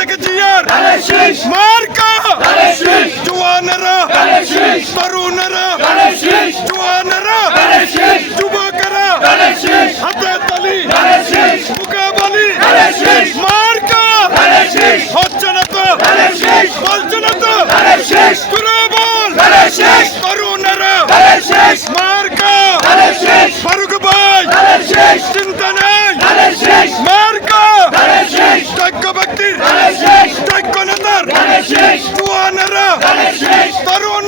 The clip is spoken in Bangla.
তারেক জিয়ার মার্কা জওয়ানেরা তরুণেরা জওয়ানেরা যুবকেরা হাতে তালি বুকে বলি মার্কা হচ্ছে না তো বলছে না তো তুলে বল তরুণেরা মার্কা ফারুক ভাই চিন্তা নেই মার্কা যোগ্য ব্যক্তির যোগ্য নেতার জওয়ানেরা তরুণ